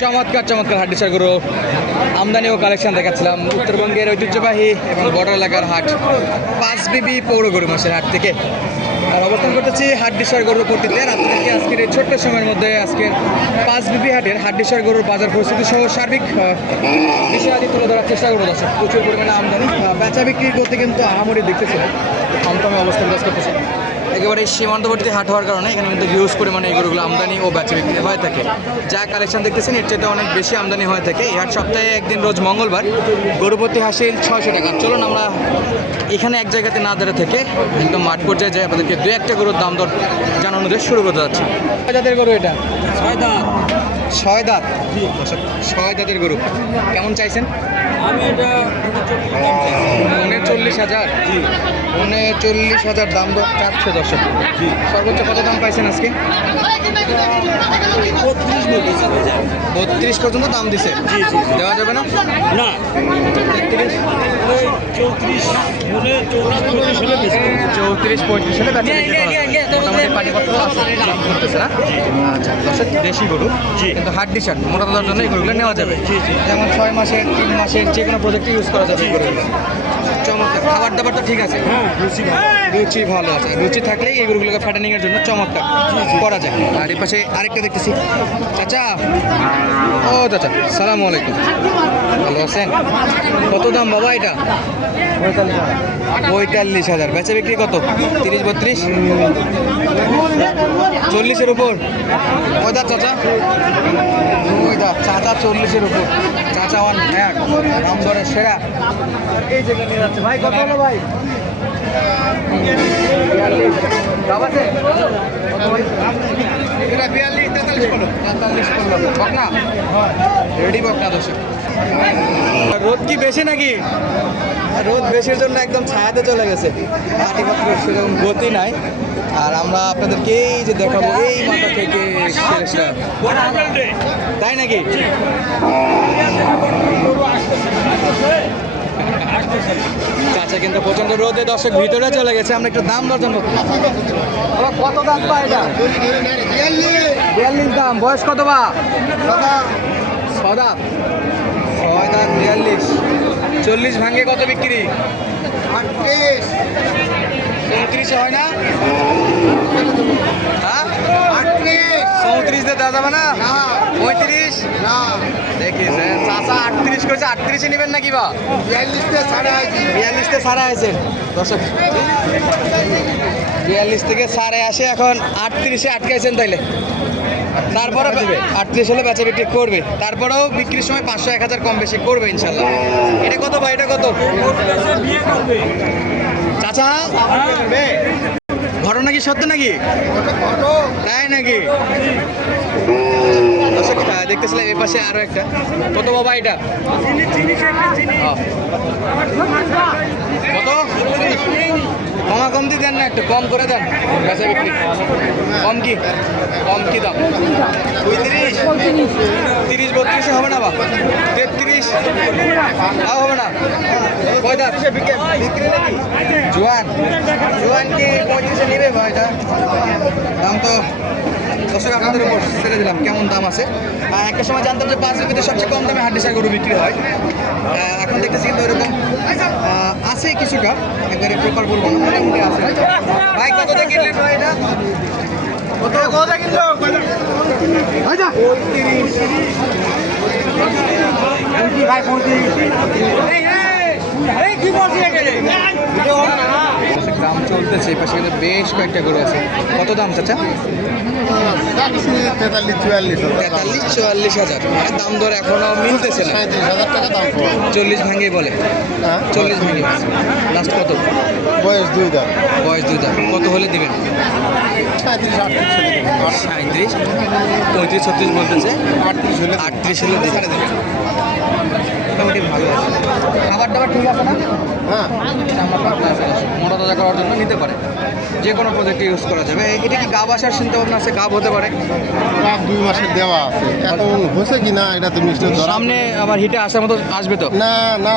চমৎকার চমৎকার হাট ডিসার গরু। আমদানি ও কালেকশন দেখাচ্ছিলাম। উত্তরবঙ্গের ঐতিহ্যবাহী এবং বর্ডার এলাকার হাট পাঁচ বিবি পৌর গরু মাসের হাট থেকে। আর অবস্থান করতেছি হাট ডিসার গরুর পট্টিতে আপনাদেরকে আজকের এই ছোট্ট সময়ের মধ্যে আজকের পাঁচ বিবি হাটের হাট ডিসার গরুর বাজার পরিস্থিতি সহ সার্বিক বিষয়াদি তুলে ধরার চেষ্টা করব দর্শক। প্রচুর পরিমাণে আমদানি বেচা বিক্রি করতে কিন্তু আহামরি দেখতেছিলেন থমথমে অবস্থান বিরাজ করতেছে। একেবারে সীমান্তবর্তী হাট হওয়ার কারণে এখানে কিন্তু হিউজ পরিমাণে এই গরুগুলো আমদানি ও বেচা বিক্রি হয়ে থাকে। যা কালেকশন দেখতেছেন এর চাইতে অনেক বেশি আমদানি হয়ে থাকে। এই হাট সপ্তাহে একদিন রোজ মঙ্গলবার গরুপতি হাসিল ছয়শো টাকা। চলুন আমরা এখানে এক জায়গাতে না দাঁড়িয়ে থেকে একদম মাঠ পর্যায়ে যাই আপনাদেরকে দু একটা গরুর দাম দর জানানো দিয়ে শুরু করতে যাচ্ছি। জাতের গরু এটা? ছয় দাঁত। ছয় দাঁত? ছয় দাঁতের গরু। কেমন চাইছেন? আমি এটা উনচল্লিশ হাজার। উনচল্লিশ হাজার দাম চারশো দর্শক। সর্বোচ্চ কত দাম পাইছেন আজকে? বত্রিশ পর্যন্ত দাম দিছে। দেওয়া যাবে না? না। চৌত্রিশ পঁয়ত্রিশ হলে করতেছে না? আচ্ছা দর্শক দেশি গরু। জি। কিন্তু হাট ডিশার্ট মোটা জন্য এই গরুগুলো নেওয়া যাবে। জি, জি। যেমন ছয় মাসের তিন মাসের যে কোনো প্রজেক্টে ইউজ করা যাবে। চমৎকার। খাবার দাবার তো ঠিক আছে। হ্যাঁ রুচি ভালো। রুচি ভালো আছে। রুচি থাকলেই এই গরুগুলোকে ফ্যাটানিং এর জন্য চমৎকার করা যায়। আর এই পাশে আরেকটা দেখতেছি। চাচা। ও চাচা। সালাম আলাইকুম। ভালো আছেন? কত দাম বাবা এটা? পঁয়তাল্লিশ হাজার। বেচা বিক্রি কত? তিরিশ বত্রিশ? চল্লিশের উপর। ওই দা চাচা? ওই দা চাচা চল্লিশের উপর। চাচা ওয়ান। এক দাম দরে সেরা। এই যেটা ভাই কত হলো ভাই? দাম আছে? এটা বিয়াল্লিশ তেতাল্লিশ তেতাল্লিশ বকনা? রেডি বকনা রোদ কি বেশি নাকি? রোদ বেশির জন্য একদম ছায়াতে চলে গেছে। মাটিপত্র সেরকম গতি নাই। আর আমরা আপনাদেরকে এই যে দেখাবো এই মাথা থেকে শেষটা। তাই নাকি? চাচা কিন্তু প্রচণ্ড রোদে দর্শক ভিতরে চলে গেছে। আমরা একটু দাম দর জন্য কত দাম পা এটা? দাম। বয়স কত বা? ছদা ছয় দাম বিয়াল্লিশ। চল্লিশ ভাঙে কত বিক্রি? চৌত্রিশে হয় না? হ্যাঁ? চৌত্রিশ দিয়ে দেওয়া যাবে না? পঁয়ত্রিশ? দেখিস চাষা আটত্রিশ করেছে আটত্রিশে নেবেন নাকি বা? বিয়াল্লিশতে সাড়ে আছেন দর্শক বিয়াল্লিশ থেকে সাড়ে আসে এখন আটত্রিশে আটকাইছেন তাইলে। তারপরে আটত্রিশ হলে বেচা বিক্রি করবে। তারপরেও বিক্রির সময় পাঁচশো এক হাজার কম বেশি করবে ইনশাল্লাহ। এটা কত ভাই? এটা কত? চাচা? ঘটনা কি সত্য নাকি? তাই নাকি? দেখতেছিলাম এই পাশে আরও একটা। কত বাবা এটা? কত? কমা কম দিয়ে দেন না একটু, কম করে দেন। বেচা বিক্রি। কম কি? কম কি দাম? পঁয়ত্রিশ। তিরিশ, বত্রিশে হবে না বা? তেত্রিশ। তাও হবে না। পঁয়তাল্লিশে বিক্রি নাকি? জোয়ান। জোয়ান কি পঁয়ত্রিশে নেবে ভাই এটা? দাম তো দর্শক আপনাদের উপর ছেড়ে দিলাম। কেমন দাম আছে? একটা সময় জানতাম যে পাঁচ বিপিতে সবচেয়ে কম দামে হাড্ডিসার গরু বিক্রি হয়। এখন দেখতেছি কিন্তু এরকম আছে কিছুটা একবারে প্রপার বলব না, মোটামুটি আছে। ভাই, কত ভাই, পঁয়ত্রিশ। দাম চলতেছে এই পাশে কিন্তু বেশ কয়েকটা গরু আছে। কত দাম চাচা? তেতাল্লিশ চুয়াল্লিশ হাজার। মানে দাম দর এখনও মিলতেছে না। চল্লিশ ভাঙে বলে। হ্যাঁ চল্লিশ ভাঙে লাস্ট কত? বয়স দুই দাম। বয়স দুই দাম। কত হলে দিবেন? সাঁত্রিশ। পঁয়ত্রিশ ছত্রিশ বলতেছে। আটত্রিশ হলে আটত্রিশ হলে দেবেন। মোটামুটি ভালো আছে। খাবার দাবার ঠিক আছে না? হ্যাঁ। আমার পাতলা আছে। মোটা তাজা করার জন্য নিতে পারে। যে কোনো প্রজেক্টে ইউজ করা যাবে। এটা কি গাব আসার চিন্তা ভাবনা আছে? গাব হতে পারে। প্রায় দুই মাসের দেওয়া আছে। এখন হয়েছে কি না এটা তো নিশ্চয় ধরা সামনে আবার হিটে আসার মতো আসবে তো? না না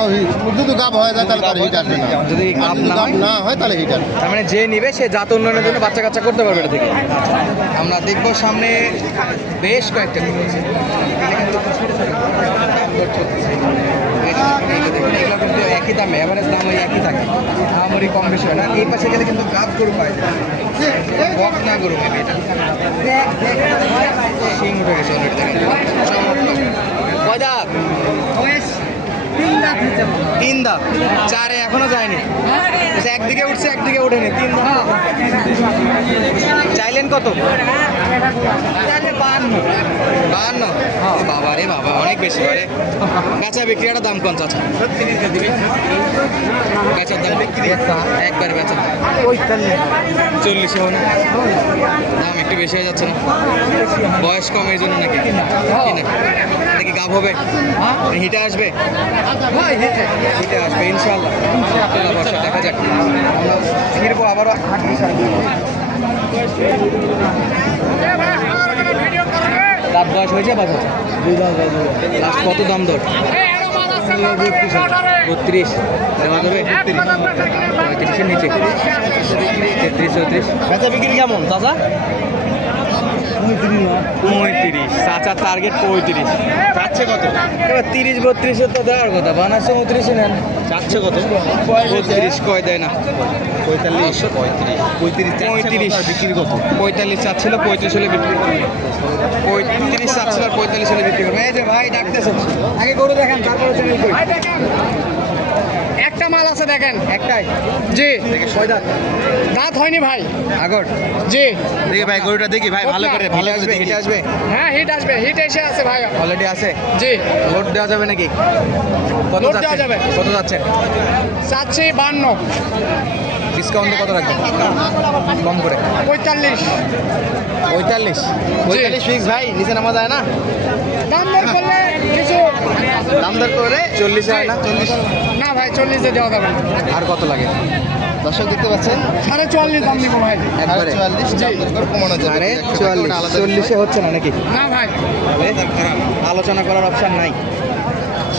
যদি গাব হয়ে যায় তাহলে তার হিট আসবে না। যদি গাব না হয়? না হয় তাহলে হিট আসবে। তার মানে যে নিবে সে জাত উন্নয়নের জন্য বাচ্চা কাচ্চা করতে পারবে এটা থেকে। আমরা দেখব সামনে বেশ কয়েকটা গরু আছে। এটা কিন্তু এভারেজ দাম ওই একই থাকে আমারই কম বেশি হয় না এই পাশে গেলে কিন্তু গাব গরু পাই বক না গরু দাঁত তিন দাঁত চারে এখনও যায়নি একদিকে উঠছে একদিকে ওঠেনি তিন দাঁত চাইলেন কত বাহান্ন। বাবা রে বাবা, অনেক বেশি বারে। বেচা বিক্রি একটা দাম কম চাচা বেচার দাম একবার বেচা। চল্লিশ হবে না দাম একটু বেশি হয়ে যাচ্ছে না? বয়স কম এই জন্য নাকি? নাকি গাভ হবে? হিটে আসবে? হিটে আসবে, ইনশাল্লাহ। দেখা যাক। ফিরবো আবারও। দাঁত বয়স হয়েছে বাজার লাস্ট কত দাম দর? বত্রিশ। দেওয়া যাবে? পঁয়ত্রিশের নিচে। তেত্রিশ, চৌত্রিশ। বিক্রি কেমন দাদা পঁয়ত্রিশ। চাচার টার্গেট পঁয়ত্রিশ। চাচ্ছে কত? তিরিশ বত্রিশের তো দেওয়ার কথা। বানার চৌত্রিশে নেন। চাচ্ছে কত? বত্রিশ কয় দেয় না? পঁয়তাল্লিশ। পঁয়ত্রিশ। পঁয়ত্রিশ পঁয়ত্রিশ। বিক্রি কত? পঁয়তাল্লিশ চাচ্ছিল পঁয়ত্রিশ হলে বিক্রি করবে। পঁয়ত্রিশ চাচ্ছিল আর পঁয়তাল্লিশ হলে বিক্রি করবে। এই যে ভাই ডাকতেছে। আগে গরু দেখান তারপরে চ্যানেল একটা মাল আছে দেখেন। একটাই? জি। দাঁত দাঁত হয়নি ভাই। আগর? জি। দেখি ভাই গরুটা দেখি ভাই ভালো করে ভালো আসবে হিটে আসবে। হ্যাঁ হিট আসবে হিট এসে আছে ভাই। অলরেডি আছে? জি। লোড দেওয়া যাবে নাকি? কত দেওয়া যাবে। কত যাচ্ছে? চাচ্ছি বান্ন। ডিসকাউন্টে কত রাখবেন? কম করে। পঁয়তাল্লিশ। পঁয়তাল্লিশ? পঁয়তাল্লিশ ফিক্স ভাই নিচে নামা যায় না? দাম দর করলে কিছু দাম দর করে চল্লিশ হয় না চল্লিশ? না ভাই চল্লিশে দেওয়া যাবে না। আর কত লাগে? দর্শক দেখতে পাচ্ছেন? সাড়ে চুয়াল্লিশ দাম নিবো ভাই। একবারে। চুয়াল্লিশ কমানো যাবে। আরে চুয়াল্লিশ। চল্লিশে হচ্ছে না নাকি? না ভাই। আলোচনা করার অপশন নাই।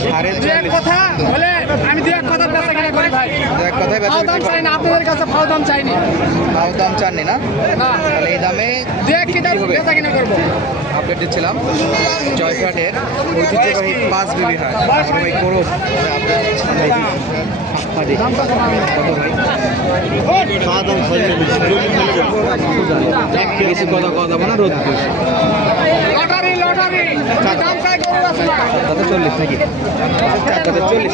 সাড়ে এক কথা বলে আমি দু এক কথা বেচা কিনা করি ভাই। দু এক কথায় বেচা দাম চাই না আপনাদের কাছে ফাও দাম চাইনি। দাম চাননি না? তাহলে এই দামে দু এক বেচা কিনা করব। আপডেট দিচ্ছিলাম। জয়ঘাটের ঐতিহ্যবাহী পাঁচ বিবি হাট। ভাই বেশি কথা কথা বলা রোদ লটারি লটারি। কত চল্লিশ নাকি? চার চল্লিশ।